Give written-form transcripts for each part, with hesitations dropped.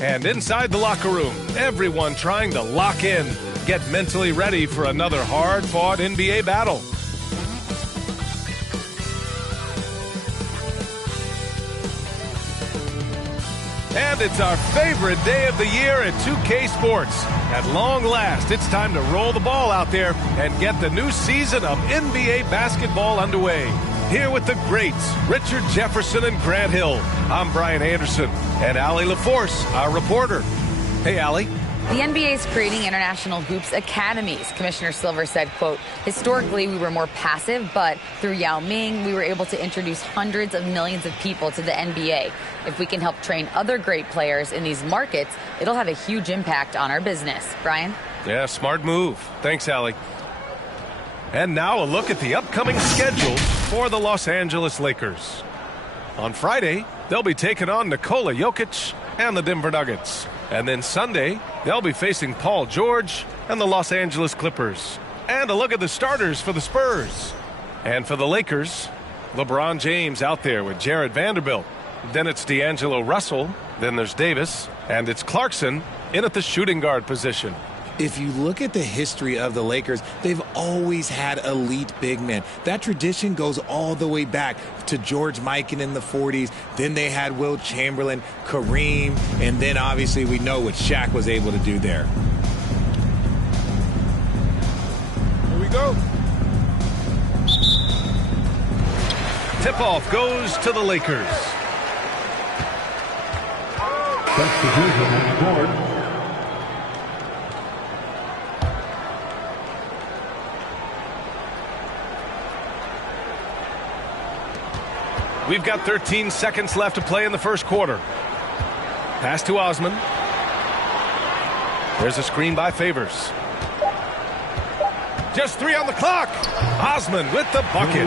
And inside the locker room, everyone trying to lock in, get mentally ready for another hard-fought NBA battle. And it's our favorite day of the year at 2K Sports. At long last, it's time to roll the ball out there and get the new season of NBA basketball underway. Here with the greats, Richard Jefferson and Grant Hill. I'm Brian Anderson, and Allie LaForce, our reporter. Hey, Allie. The NBA is creating international hoops academies. Commissioner Silver said, quote, historically, we were more passive, but through Yao Ming, we were able to introduce hundreds of millions of people to the NBA. If we can help train other great players in these markets, it'll have a huge impact on our business. Brian? Yeah, smart move. Thanks, Allie. And now a look at the upcoming schedule for the Los Angeles Lakers. On Friday, they'll be taking on Nikola Jokic and the Denver Nuggets. And then Sunday, they'll be facing Paul George and the Los Angeles Clippers. And a look at the starters for the Spurs. And for the Lakers, LeBron James out there with Jared Vanderbilt. Then it's D'Angelo Russell. Then there's Davis. And it's Clarkson in at the shooting guard position. If you look at the history of the Lakers, they've always had elite big men. That tradition goes all the way back to George Mikan in the 40s. Then they had Wilt Chamberlain, Kareem, and then obviously we know what Shaq was able to do there. Here we go. Tip-off goes to the Lakers. Substitution on the board. We've got 13 seconds left to play in the first quarter. Pass to Osman. There's a screen by Favors. Just 3 on the clock. Osman with the bucket.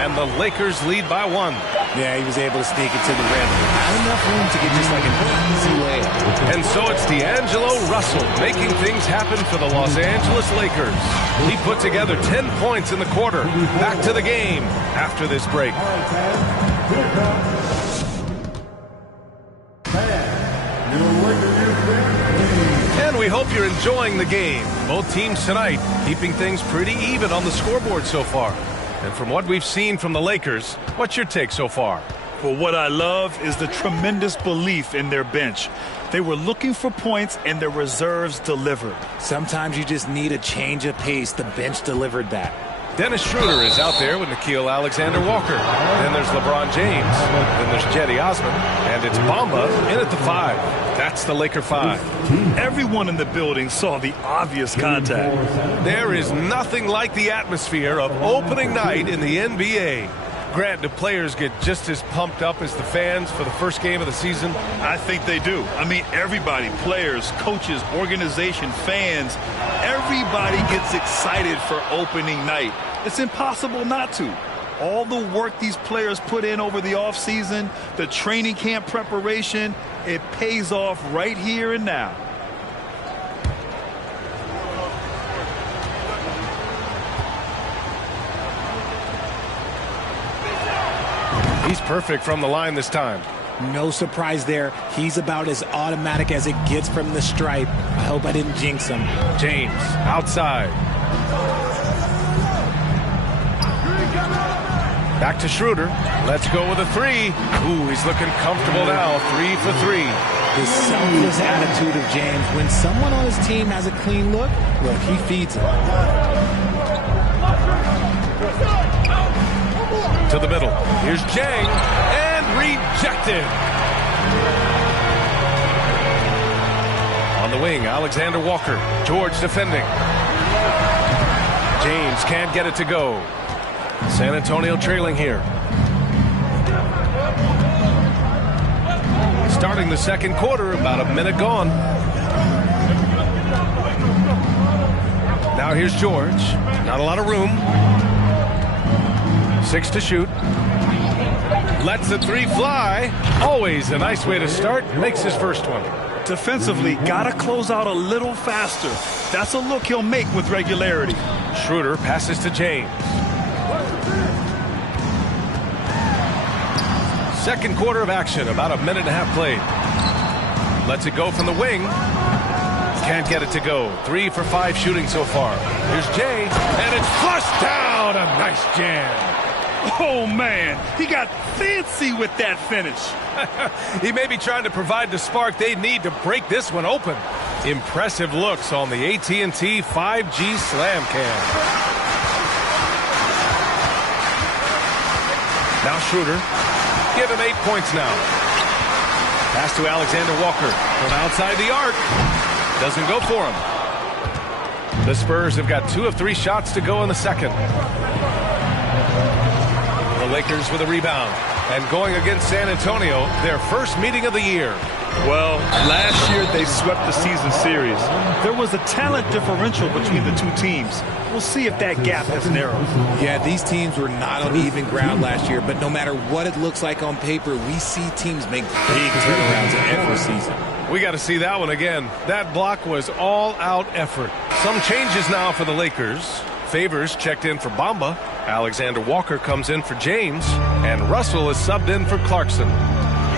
And the Lakers lead by 1. Yeah, he was able to sneak it to the rim. Not enough room to get just like an easy layup. And so it's D'Angelo Russell making things happen for the Los Angeles Lakers. He put together 10 points in the quarter. Back to the game after this break. And we hope you're enjoying the game. Both teams tonight keeping things pretty even on the scoreboard so far. And from what we've seen from the Lakers, what's your take so far? Well, what I love is the tremendous belief in their bench. They were looking for points, and their reserves delivered. Sometimes you just need a change of pace. The bench delivered that. Dennis Schroeder is out there with Nickeil Alexander-Walker. Then there's LeBron James. Then there's Cedi Osman. And it's Bamba in at the 5. That's the Laker 5. Everyone in the building saw the obvious contact. There is nothing like the atmosphere of opening night in the NBA. Grant, do players get just as pumped up as the fans for the first game of the season? I think they do. I mean, everybody, players, coaches, organization, fans, everybody gets excited for opening night. It's impossible not to. All the work these players put in over the offseason, the training camp preparation, it pays off right here and now. He's perfect from the line this time. No surprise there. He's about as automatic as it gets from the stripe. I hope I didn't jinx him. James outside. Back to Schroeder. Let's go with a 3. Ooh, he's looking comfortable now. 3 for 3. The selfless attitude of James. When someone on his team has a clean look, he feeds it. To the middle. Here's Jang. And rejected. On the wing, Alexander Walker. George defending. James can't get it to go. San Antonio trailing here. Starting the second quarter, about a minute gone. Now here's George. Not a lot of room. 6 to shoot. Lets the 3 fly. Always a nice way to start. Makes his first one. Defensively, gotta close out a little faster. That's a look he'll make with regularity. Schroeder passes to James. second quarter of action, about a minute and a half played. Lets it go from the wing. Can't get it to go. 3 for 5 shooting so far. Here's Jay, and it's flushed down. A nice jam. Oh, man, he got fancy with that finish. He may be trying to provide the spark they need to break this one open. Impressive looks on the AT&T 5G Slam Cam. Now Schroeder. Give him 8 points now. Pass to Alexander Walker from outside the arc. Doesn't go for him. The Spurs have got 2 of 3 shots to go in the second. The Lakers with a rebound. And going against San Antonio, their first meeting of the year. Well, last year they swept the season series. There was a talent differential between the two teams. We'll see if that gap has narrowed. Yeah, these teams were not on even ground last year, but no matter what it looks like on paper, we see teams make big turnarounds every season. We got to see that one again. That block was all-out effort. Some changes now for the Lakers. Favors checked in for Bamba. Alexander Walker comes in for James. And Russell is subbed in for Clarkson.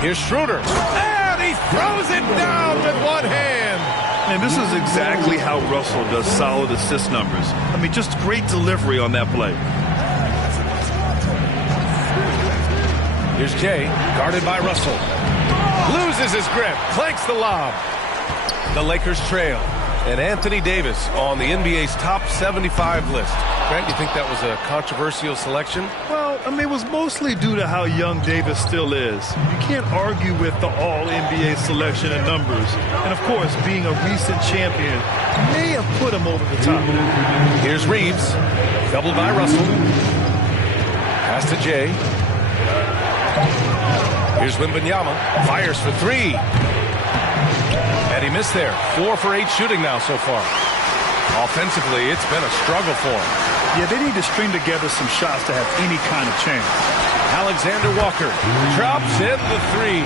Here's Schroeder. And he throws it down with one hand. And this is exactly how Russell does solid assist numbers. I mean, just great delivery on that play. Here's Jay, guarded by Russell. Loses his grip, clanks the lob. The Lakers trail. And Anthony Davis on the NBA's top 75 list. Grant, you think that was a controversial selection? Well, I mean, it was mostly due to how young Davis still is. You can't argue with the all-NBA selection and numbers. And, of course, being a recent champion may have put him over the top. Here's Reeves, doubled by Russell. Pass to Jay. Here's Wembanyama, fires for 3. And he missed there. 4 for 8 shooting now so far. Offensively, it's been a struggle for him. Yeah, they need to string together some shots to have any kind of chance. Alexander Walker drops in the 3.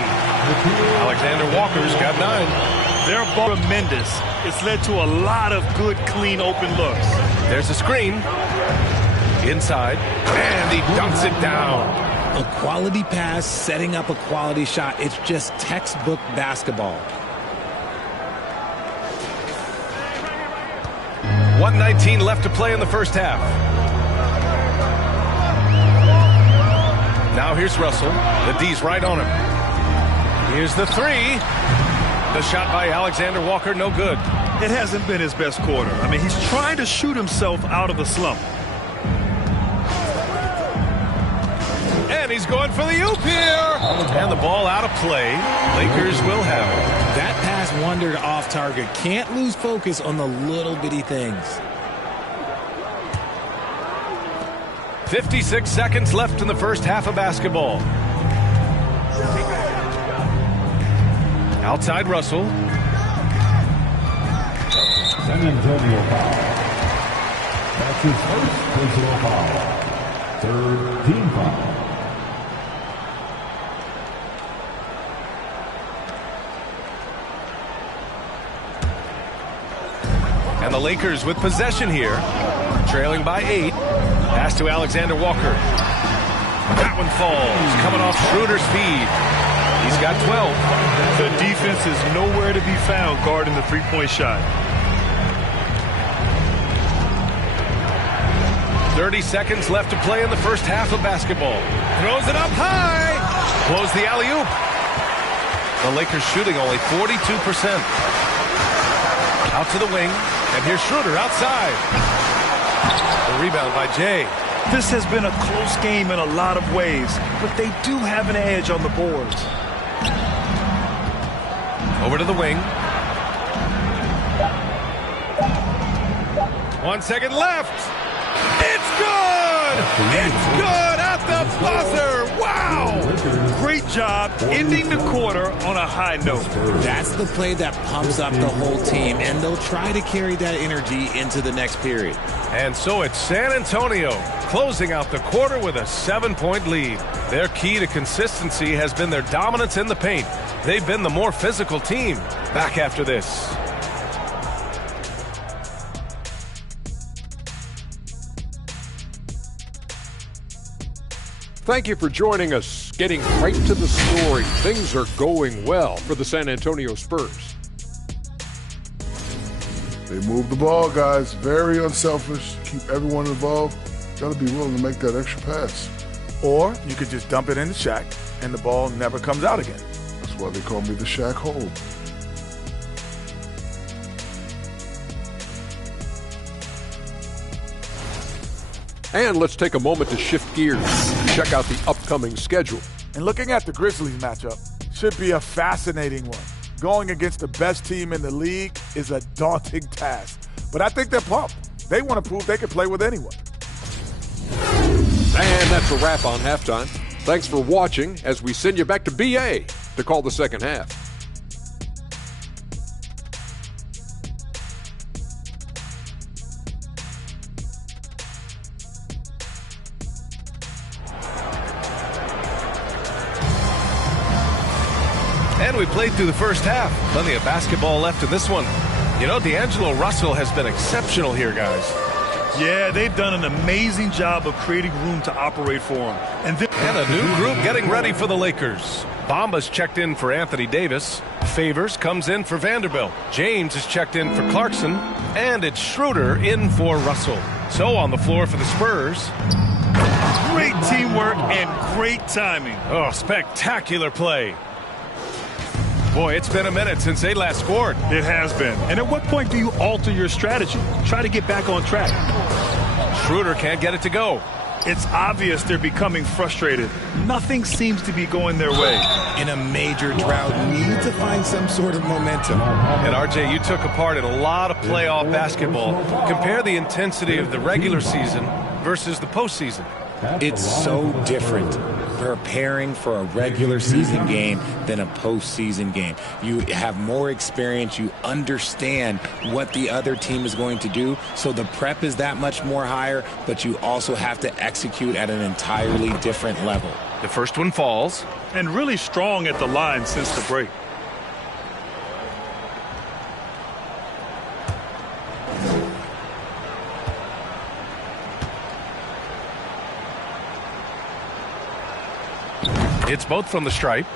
Alexander Walker's got 9. Their ball is tremendous. It's led to a lot of good, clean, open looks. There's a screen. Inside. And he dunks it down. A quality pass, setting up a quality shot. It's just textbook basketball. 1:19 left to play in the first half. Now here's Russell. The D's right on him. Here's the 3. The shot by Alexander Walker, no good. It hasn't been his best quarter. I mean, he's trying to shoot himself out of a slump. And he's going for the oop here. And the ball out of play. Lakers will have it. That pass wandered off target. Can't lose focus on the little bitty things. 56 seconds left in the first half of basketball. Outside Russell. San Antonio foul. That's his first personal foul. Third team foul. And the Lakers with possession here, trailing by 8. Pass to Alexander Walker. That one falls, coming off Schroeder's feed. He's got 12. The defense is nowhere to be found guarding the three-point shot. 30 seconds left to play in the first half of basketball. Throws it up high. Blows the alley-oop. The Lakers shooting only 42%. Out to the wing. And here's Schroeder outside. The rebound by Jay. This has been a close game in a lot of ways, but they do have an edge on the boards. Over to the wing. 1 second left. It's good! It's good at the buzzer! Wow! Great job ending the quarter on a high note. That's the play that pumps up the whole team, and they'll try to carry that energy into the next period. And so it's San Antonio closing out the quarter with a 7-point lead. Their key to consistency has been their dominance in the paint. They've been the more physical team. Back after this. Thank you for joining us. Getting right to the story, things are going well for the San Antonio Spurs. They move the ball, guys. Very unselfish. Keep everyone involved. Got to be willing to make that extra pass. Or you could just dump it in the Shaq, and the ball never comes out again. That's why they call me the Shaq Hole. And let's take a moment to shift gears and check out the upcoming schedule. And looking at the Grizzlies matchup, should be a fascinating one. Going against the best team in the league is a daunting task. But I think they're pumped. They want to prove they can play with anyone. And that's a wrap on halftime. Thanks for watching as we send you back to BA to call the second half. And we played through the first half. Plenty of basketball left in this one. You know, D'Angelo Russell has been exceptional here, guys. Yeah, they've done an amazing job of creating room to operate for him. And a new group getting ready for the Lakers. Bamba's checked in for Anthony Davis. Favors comes in for Vanderbilt. James is checked in for Clarkson. And it's Schroeder in for Russell. So on the floor for the Spurs. Great teamwork and great timing. Oh, spectacular play. Boy, it's been a minute since they last scored. It has been. And at what point do you alter your strategy? Try to get back on track. Schroeder can't get it to go. It's obvious they're becoming frustrated. Nothing seems to be going their way. In a major drought, need to find some sort of momentum. And RJ, you took a part in a lot of playoff basketball. Compare the intensity of the regular season versus the postseason. It's so different preparing for a regular season game than a postseason game. You have more experience. You understand what the other team is going to do. So the prep is that much more higher, but you also have to execute at an entirely different level. The first one falls. And really strong at the line since the break. It's both from the stripe.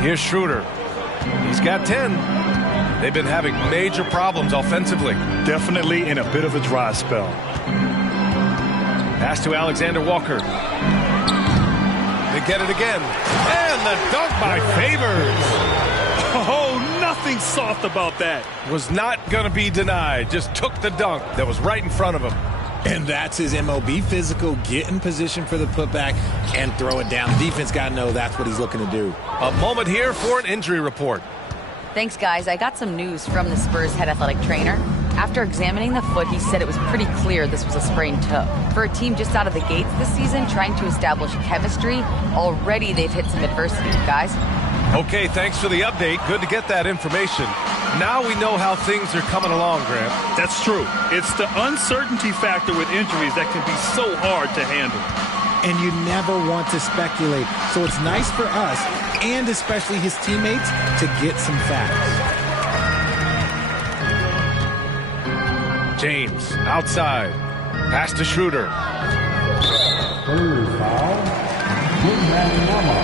Here's Schroeder. He's got 10. They've been having major problems offensively. Definitely in a bit of a dry spell. Pass to Alexander Walker. They get it again. And the dunk by Favors. Oh, nothing soft about that. Was not going to be denied. Just took the dunk that was right in front of him. And that's his MO. Be physical, get in position for the putback, and throw it down. Defense got to know that's what he's looking to do. A moment here for an injury report. Thanks, guys. I got some news from the Spurs head athletic trainer. After examining the foot, he said it was pretty clear this was a sprained toe. For a team just out of the gates this season, trying to establish chemistry, already they've hit some adversity, guys. Okay, thanks for the update. Good to get that information. Now we know how things are coming along, Graham. That's true. It's the uncertainty factor with injuries that can be so hard to handle. And you never want to speculate. So it's nice for us, and especially his teammates, to get some facts. James, outside. Pass to Schroeder. Spurs foul. Wembanyama.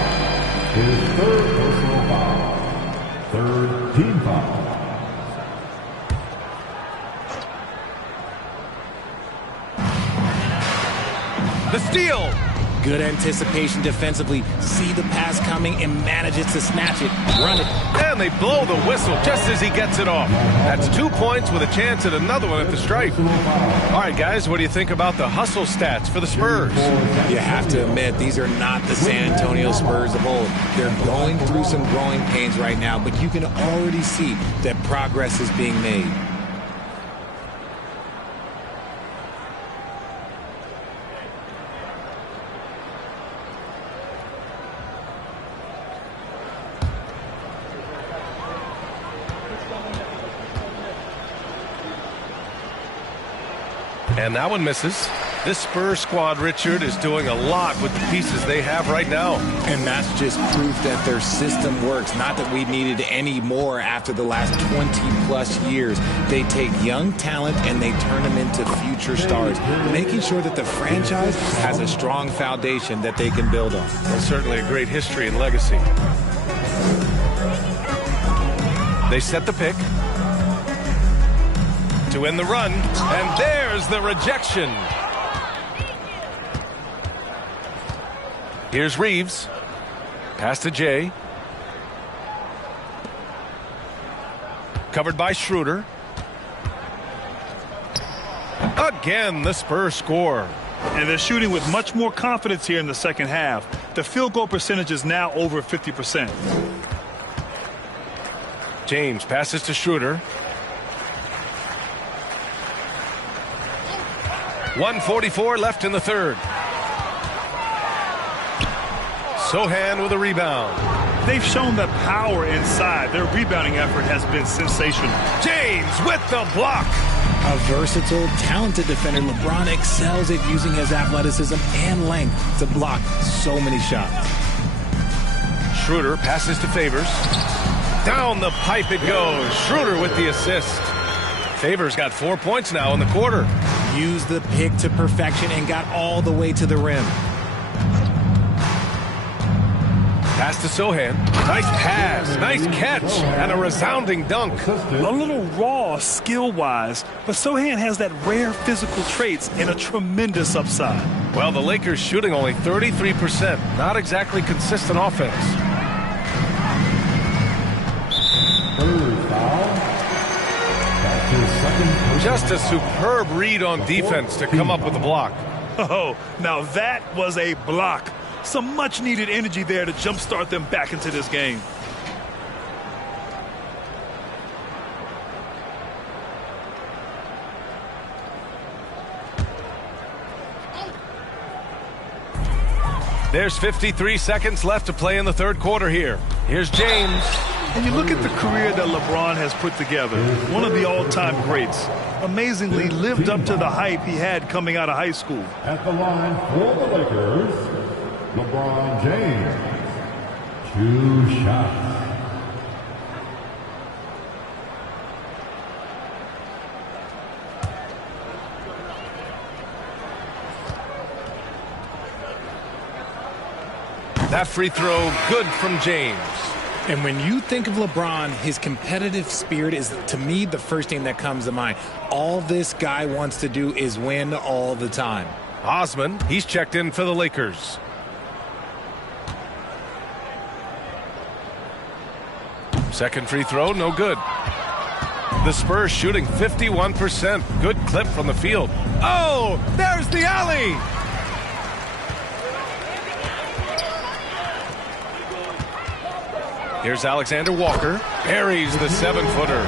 His third personal foul. Third team foul. The steal. Good anticipation defensively. See the pass coming and manages to snatch it. Run it. And they blow the whistle just as he gets it off. That's 2 points with a chance at another one at the stripe. All right, guys, what do you think about the hustle stats for the Spurs? You have to admit, these are not the San Antonio Spurs of old. They're going through some growing pains right now, but you can already see that progress is being made. And that one misses. This Spurs squad, Richard, is doing a lot with the pieces they have right now. And that's just proof that their system works. Not that we needed any more after the last 20-plus years. They take young talent and they turn them into future stars, making sure that the franchise has a strong foundation that they can build on. Well, certainly a great history and legacy. They set the pick to win the run, and there's the rejection. Here's Reeves. Pass to Jay. Covered by Schroeder. Again, the Spurs score. And they're shooting with much more confidence here in the second half. The field goal percentage is now over 50%. James passes to Schroeder. 1:44 left in the third. Sohan with a rebound. They've shown the power inside. Their rebounding effort has been sensational. James with the block. A versatile, talented defender, LeBron excels at using his athleticism and length to block so many shots. Schroeder passes to Favors. Down the pipe it goes. Schroeder with the assist. Favors got 4 points now in the quarter. Used the pick to perfection and got all the way to the rim. Pass to Sohan. Nice pass, nice catch, and a resounding dunk. A little raw skill-wise, but Sohan has that rare physical traits and a tremendous upside. Well, the Lakers shooting only 33%. Not exactly consistent offense. Just a superb read on defense to come up with the block. Oh, now that was a block. Some much-needed energy there to jumpstart them back into this game. There's 53 seconds left to play in the third quarter here. Here's James. And you look at the career that LeBron has put together, one of the all-time greats. Amazingly lived up to the hype he had coming out of high school. At the line for the Lakers, LeBron James. 2 shots. That free throw good from James. And when you think of LeBron, his competitive spirit is, to me, the first thing that comes to mind. All this guy wants to do is win all the time. Osman, he's checked in for the Lakers. Second free throw, no good. The Spurs shooting 51%. Good clip from the field. Oh, there's the alley. Here's Alexander Walker. Buries the 7-footer.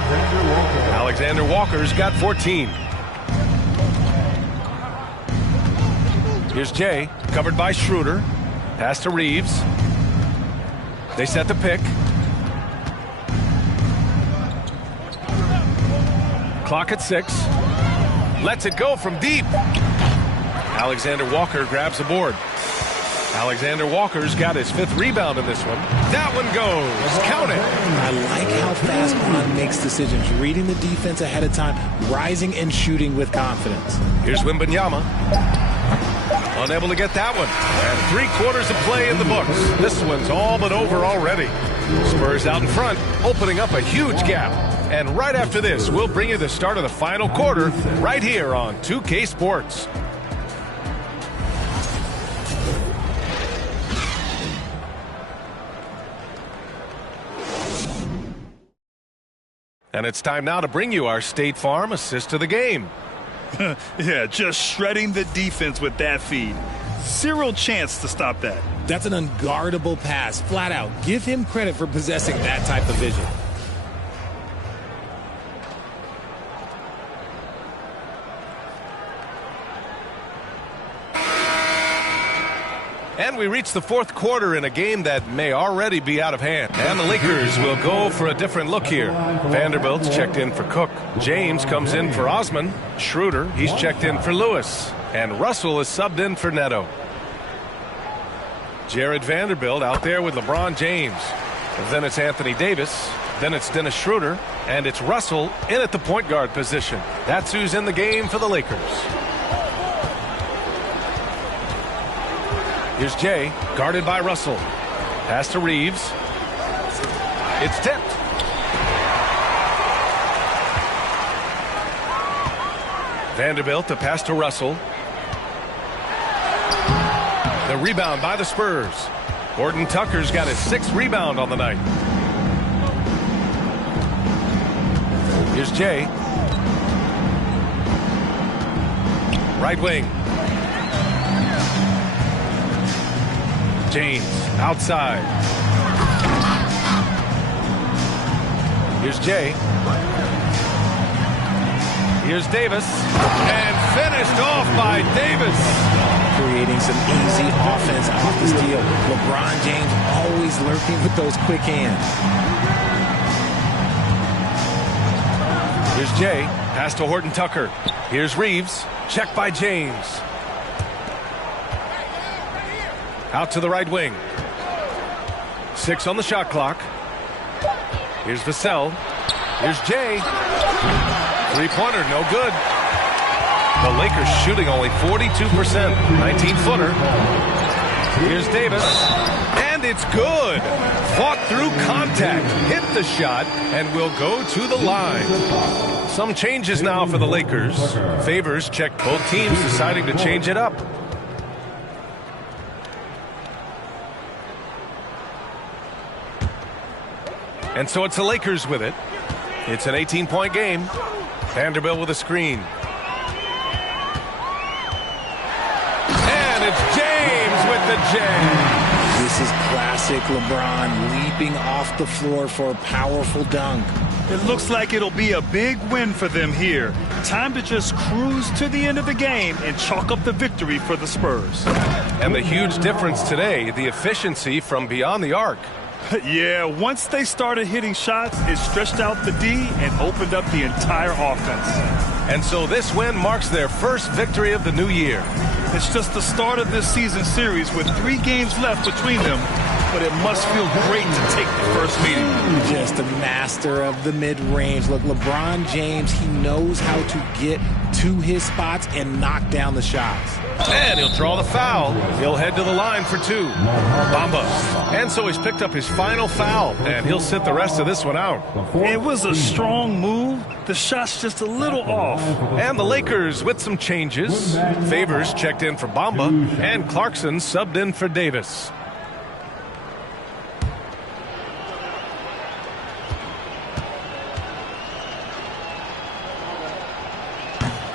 Alexander Walker's got 14. Here's Jay, covered by Schroeder. Pass to Reeves. They set the pick. Clock at 6. Lets it go from deep. Alexander Walker grabs the board. Alexander Walker's got his 5th rebound in this one. That one goes. Count it. I like how fast Bron makes decisions, reading the defense ahead of time, rising and shooting with confidence. Here's Wembanyama. Unable to get that one. And 3 quarters of play in the books. This one's all but over already. Spurs out in front, opening up a huge gap. And right after this, we'll bring you the start of the final quarter right here on 2K Sports. And it's time now to bring you our State Farm assist of the game. Yeah, just shredding the defense with that feed. Zero chance to stop that. That's an unguardable pass, flat out. Give him credit for possessing that type of vision. And we reach the 4th quarter in a game that may already be out of hand. And the Lakers will go for a different look here. Vanderbilt's checked in for Cook. James comes in for Osman. Schroeder, he's checked in for Lewis. And Russell is subbed in for Neto. Jared Vanderbilt out there with LeBron James. Then it's Anthony Davis. Then it's Dennis Schroeder. And it's Russell in at the point guard position. That's who's in the game for the Lakers. Here's Jay, guarded by Russell. Pass to Reeves. It's tipped. Vanderbilt to pass to Russell. The rebound by the Spurs. Horton Tucker's got his 6th rebound on the night. Here's Jay. Right wing. James outside. Here's Jay. Here's Davis. And finished off by Davis. Creating some easy offense off the steal. LeBron James always lurking with those quick hands. Here's Jay. Pass to Horton Tucker. Here's Reeves. Check by James. Out to the right wing. 6 on the shot clock. Here's Vassell. Here's Jay. Three-pointer, no good. The Lakers shooting only 42%. 19-footer. Here's Davis. And it's good. Fought through contact. Hit the shot and will go to the line. Some changes now for the Lakers. Favors checked both teams deciding to change it up. And so it's the Lakers with it. It's an 18-point game. Vanderbilt with a screen. And it's James with the jam. This is classic LeBron leaping off the floor for a powerful dunk. It looks like it'll be a big win for them here. Time to just cruise to the end of the game and chalk up the victory for the Spurs. And the huge difference today, the efficiency from beyond the arc. Yeah, once they started hitting shots, it stretched out the D and opened up the entire offense. And so this win marks their first victory of the new year. It's just the start of this season series with 3 games left between them, but it must feel great to take the first meeting. Just a master of the mid-range. Look, LeBron James, he knows how to get to his spots and knock down the shots. And he'll draw the foul. He'll head to the line for 2. Bamba. And so he's picked up his final foul, and he'll sit the rest of this one out. It was a strong move. The shot's just a little off. And the Lakers with some changes. Favors checked in for Bamba, and Clarkson subbed in for Davis.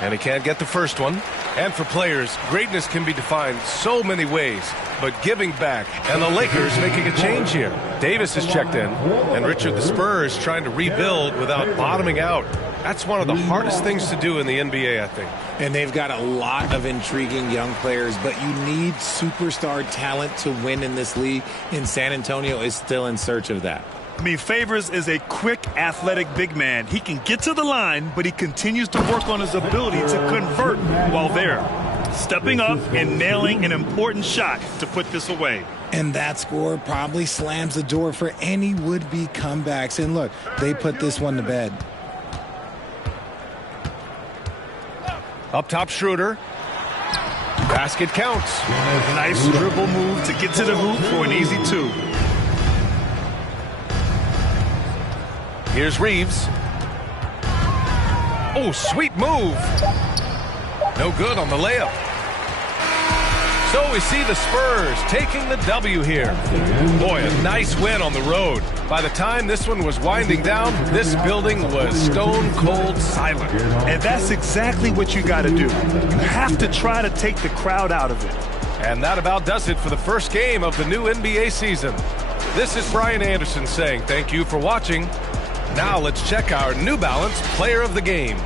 And he can't get the first one. And for players, greatness can be defined so many ways, but giving back. And the Lakers making a change here. Davis is checked in, and Richard, the Spurs trying to rebuild without bottoming out. That's one of the hardest things to do in the NBA, I think. And they've got a lot of intriguing young players, but you need superstar talent to win in this league, and San Antonio is still in search of that. I mean, Favors is a quick, athletic big man. He can get to the line, but he continues to work on his ability to convert while there. Stepping up and nailing an important shot to put this away. And that score probably slams the door for any would-be comebacks. And look, they put this one to bed. Up top, Schroeder. Basket counts. Nice dribble move to get to the hoop for an easy 2. Here's Reeves. Oh, sweet move. No good on the layup. So we see the Spurs taking the W here. Boy, a nice win on the road. By the time this one was winding down, this building was stone cold silent. And that's exactly what you got to do. You have to try to take the crowd out of it. And that about does it for the first game of the new NBA season. This is Brian Anderson saying thank you for watching. Now let's check our New Balance Player of the Game.